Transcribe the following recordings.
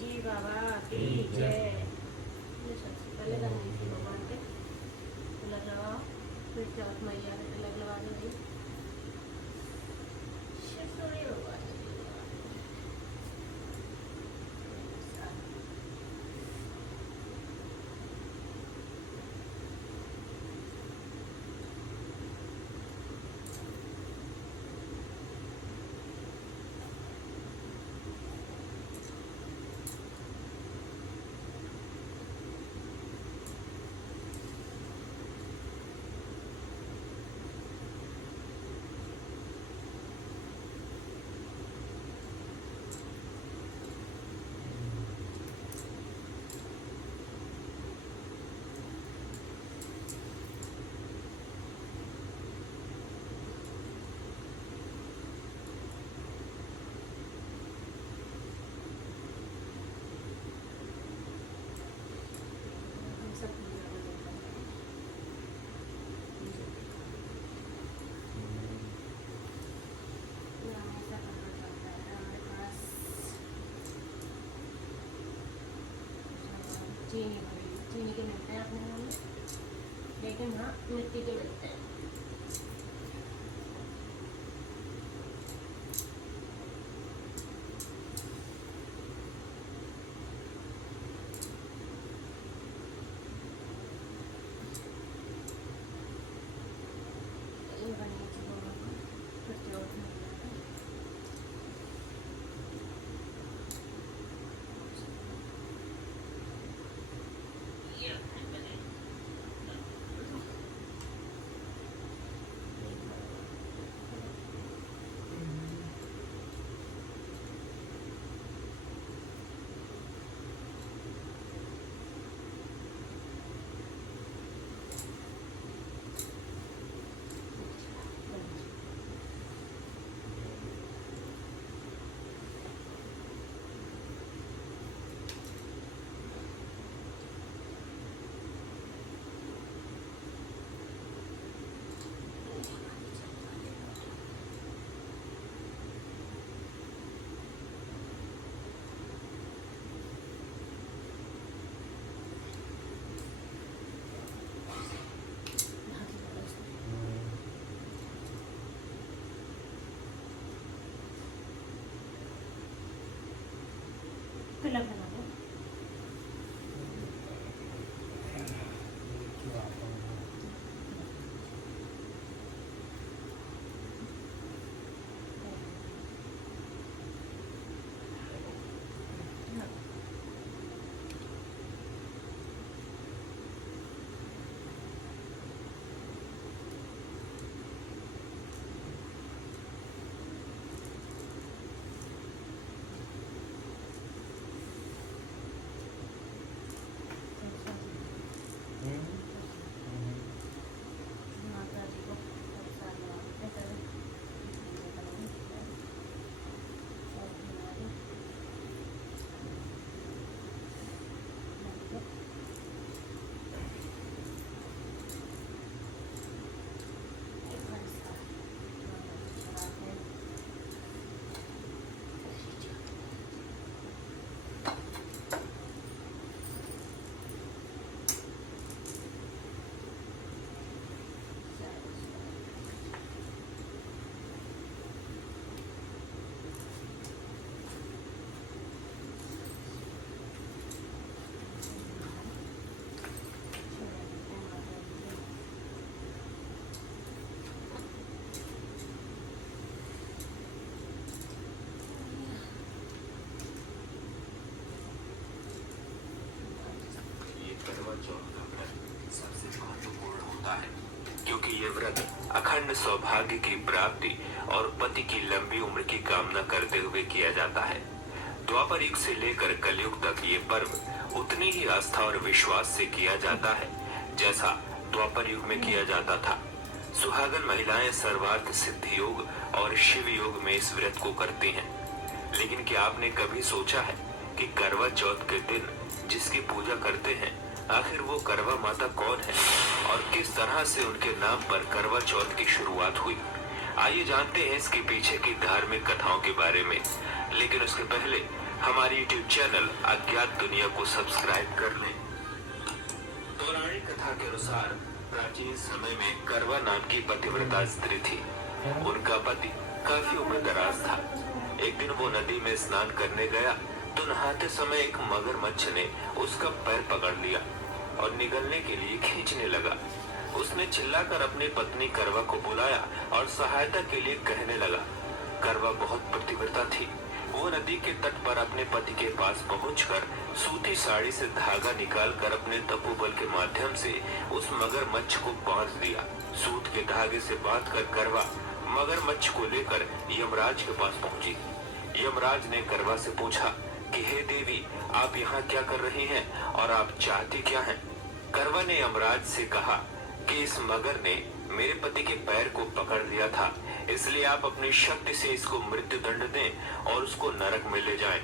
जी बाबा की जय। ये सबसे पहले गणेश जी भगवान के तिलक लगाओ, फिर चौथ मैया के तिलक लगा दो भाई। शिव सूर्य भगवान के तिलक लगा दो। हम सब पूजा में लेते हैं। यहाँ ऐसा करना चलता है हमारे पास। चीनी भरी चीनी के मिलते हैं अपने घर में, लेकिन हाँ मिट्टी के मिलते हैं। ये गणेश जी भगवान को फिर चौथ मैया का। ये अपने गणेश तिलक लगा दो। माता जी को प्रसाद लगाते हैं। करवा चौथ का व्रत सबसे महत्वपूर्ण होता है, क्योंकि ये व्रत अखंड सौभाग्य की प्राप्ति और पति की लंबी उम्र की कामना करते हुए किया जाता है। द्वापर युग से लेकर कलयुग तक ये पर्व उतनी ही आस्था और विश्वास से किया जाता है जैसा द्वापर युग में किया जाता था। सुहागन महिलाएं सर्वार्थ सिद्धि योग और शिव योग में इस व्रत को करती हैं। लेकिन क्या आपने कभी सोचा है कि करवा चौथ के दिन जिसकी पूजा करते हैं, आखिर वो करवा माता कौन है और किस तरह से उनके नाम पर करवा चौथ की शुरुआत हुई? आइए जानते हैं इसके पीछे की धार्मिक कथाओं के बारे में। लेकिन उसके पहले हमारे YouTube चैनल अज्ञात दुनिया को सब्सक्राइब कर लें। पौराणिक कथा के अनुसार प्राचीन समय में करवा नाम की पतिव्रता स्त्री थी। उनका पति काफी उम्रदराज था। एक दिन वो नदी में स्नान करने गया तो नहाते समय एक मगरमच्छ ने उसका पैर पकड़ लिया और निगलने के लिए खींचने लगा। उसने चिल्लाकर अपनी पत्नी करवा को बुलाया और सहायता के लिए कहने लगा। करवा बहुत पतिव्रता थी। वो नदी के तट पर अपने पति के पास पहुंचकर सूती साड़ी से धागा निकालकर अपने तपोबल के माध्यम से उस मगरमच्छ को बांध दिया। सूत के धागे से बांधकर करवा मगरमच्छ को लेकर यमराज के पास पहुंची। यमराज ने करवा से पूछा कि हे देवी, आप यहाँ क्या कर रही हैं और आप चाहती क्या हैं? करवा ने यमराज से कहा कि इस मगर ने मेरे पति के पैर को पकड़ लिया था, इसलिए आप अपनी शक्ति से इसको मृत्यु दंड दें और उसको नरक में ले जाएं।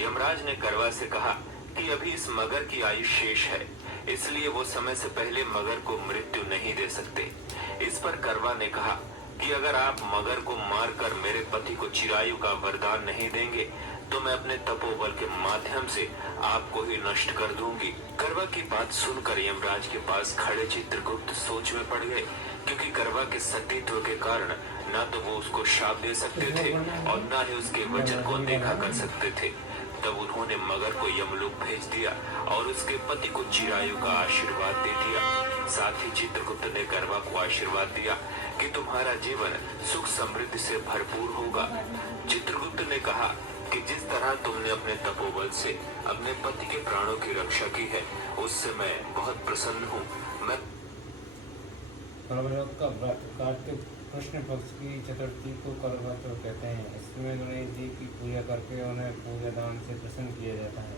यमराज ने करवा से कहा कि अभी इस मगर की आयु शेष है, इसलिए वो समय से पहले मगर को मृत्यु नहीं दे सकते। इस पर करवा ने कहा कि अगर आप मगर को मारकर मेरे पति को चिरायु का वरदान नहीं देंगे तो मैं अपने तपोबल के माध्यम से आपको ही नष्ट कर दूंगी। करवा की बात सुनकर यमराज के पास खड़े चित्रगुप्त सोच में पड़ गए, क्योंकि करवा के सतीत्व के कारण न तो वो उसको शाप दे सकते थे और न ही उसके वचन को अनदेखा कर सकते थे। तब उन्होंने मगर को यमलोक भेज दिया और उसके पति को चिरायु का आशीर्वाद दे दिया। साथ ही चित्रगुप्त ने करवा को आशीर्वाद दिया कि तुम्हारा जीवन सुख समृद्धि से भरपूर होगा। चित्रगुप्त ने कहा कि जिस तरह तुमने अपने तपोबल से अपने पति के प्राणों की रक्षा की है, उससे मैं बहुत प्रसन्न हूँ। मैं कार्तिक कृष्ण पक्ष की चतुर्थी को करवा चौथ कहते हैं। इसमें गणेश जी की पूजा करके उन्हें पूजा दान से प्रसन्न किया जाता है।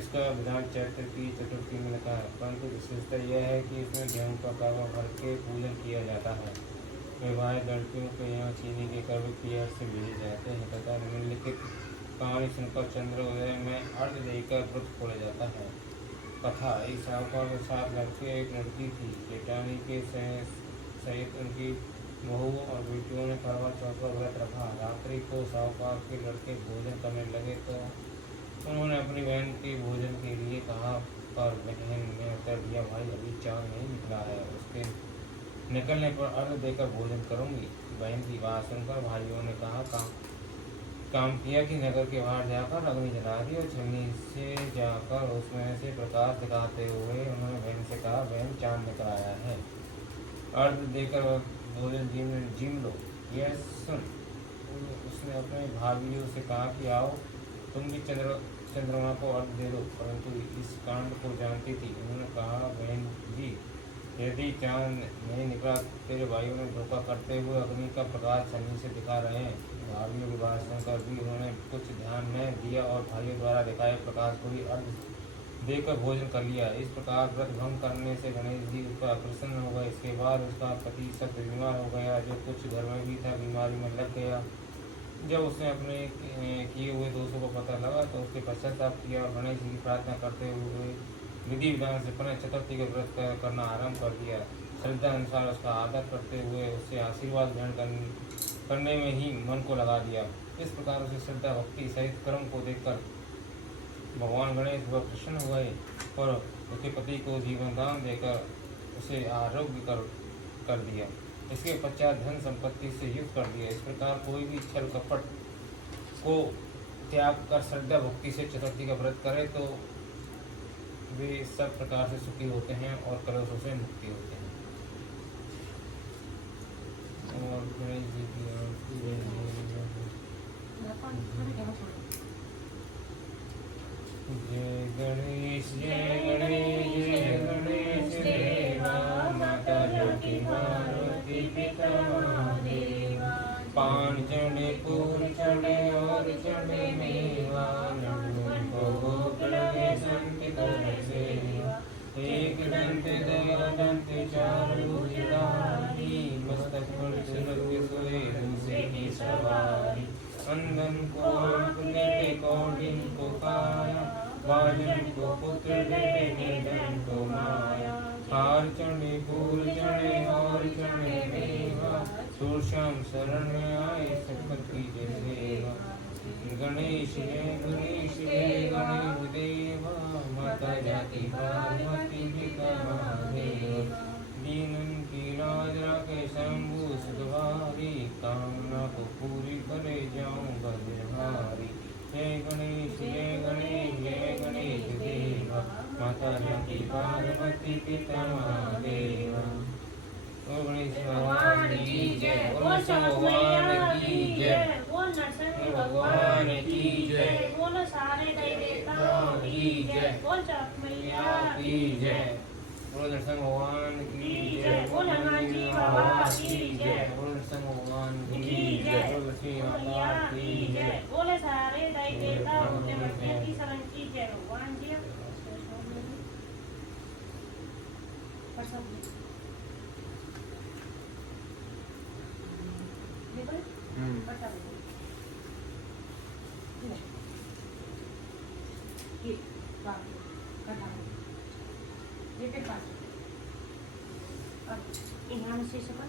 इसका विधान चैत्र की चतुर्थी में लिखा है, परंतु विशेषता यह है कि इसमें गेहूं का कावा भर के पूजन किया जाता है। विवाहित लड़कियों को यहाँ चीनी के करवे की अर्थ से भेजे जाते हैं तथा निम्नलिखित कहानी सुनकर चंद्रोदय में अर्घ देकर व्रत खोला जाता है। कथा: एक साहूकार के 7 लड़के एक लड़की थी। जेठानी के सहित उनकी बहू और बेटियों ने करवा चौथ का व्रत रखा। रात्रि को साहूकार के लड़के भोजन करने लगे तो उन्होंने अपनी बहन के भोजन के लिए कहा, पर बहन ने उत्तर दिया, भाई अभी चांद नहीं निकला है, उसके निकलने पर अर्घ देकर भोजन करूंगी। बहन की बात सुनकर भाइयों ने काम किया कि नगर के बाहर जाकर अग्नि जला दी और छन्नी से जाकर उसमें से प्रकाश दिखाते हुए उन्होंने बहन से कहा, बहन चांद निकल आया है, अर्घ देकर भोजन जिम लो। यह सुन उसने अपने भाइयों से कहा कि आओ तुम भी चंद्रमा को अर्घ दे दो, परंतु इस कांड को जानती थी। उन्होंने कहा, बहन जी, यदि चांद नहीं निकला तेरे भाइयों ने धोखा करते हुए अग्नि का प्रकाश छन्नी से दिखा रहे हैं। भाइयों की बात सुनकर भी उन्होंने कुछ ध्यान न दिया और भाइयों द्वारा दिखाए प्रकाश को ही अर्घ देकर भोजन कर लिया। इस प्रकार व्रत भंग करने से गणेश जी उसका प्रसन्न हो गए। इसके बाद उसका पति सख्त बीमार हो गया, जो कुछ घर में भी था बीमारी में लग गया। जब उसने अपने किए हुए दोषों को पता लगा तो उसके पश्चाताप किया और गणेश जी की प्रार्थना करते हुए विधि विधान से पुनः चतुर्थी का व्रत करना आरंभ कर दिया। श्रद्धा अनुसार उसका आदर करते हुए उससे आशीर्वाद ग्रहण करने में ही मन को लगा दिया। इस प्रकार उसे श्रद्धा भक्ति सहित कर्म को देखकर भगवान गणेश वह प्रसन्न हुए और उसके पति को जीवन दान देकर उसे आरोग्य कर दिया। इसके पश्चात धन संपत्ति से युक्त कर दिया। इस प्रकार कोई भी छल कपट को त्याग कर श्रद्धा भक्ति से चतुर्थी का व्रत करे तो वे सब प्रकार से सुखी होते हैं और कलशों से मुक्ति होते हैं। और गणेश जी की जय गणेश जय गणेश जय गणेश देवा, माता ज्योति पार्वती पिता महादेवा। पान चढ़े फूल चढ़े और चढ़े मेवा, नंदन को भोग लगे संत कर सेवा। एक दंत दो दंत चार भुजधारी, मस्तक पर तिलक सोए दूसरे की सवारी। अंधन को आँख देते कौंडिन को काया, बाजन को पुत्र देते निर्धन को माया। हार चढ़े फूल चढ़े और चढ़े मेवा, सुरश्याम शरण में आए संपत्ति के सेवा। गणेश जय गणेश देव माता जाति पार्वती पिता महादेव दीनन की लाज राखे शंभु सुखभारी कामना को पूरी करे जाऊं बलिहारी जय गणेश देव माता जाति पार्वती पिता महादेव ओ गणेश भगवान की जय बोलो भगवान की जय बोल नरसिंह भगवान की जय बोलो सारे देवताओं की जय बोल चौथ मैया की जय बोलो नरसिंह भगवान की जय बोल हनुमान जी बाबा की जय बोलो नरसिंह भगवान की की जय बोलो लक्ष्मी मैया माता की की जय जय बोले सारे देवता उनके मध्य की शरण की जय भगवान जी और सब देखो बता दो ये बात कटा ये के पास अब यहाँ से सब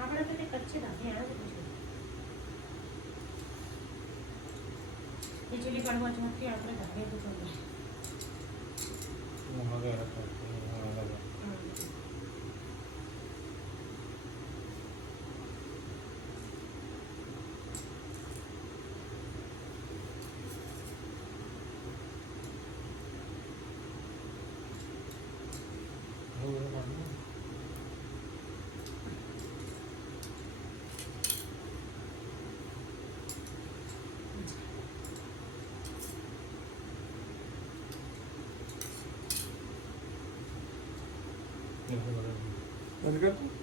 આપણે તો તે કચ્છે રાખે આ જ પૂછ્યું बिजली पड़वा चौथी આપણે ધારે તો કરે मगे रखो लगा बंद कर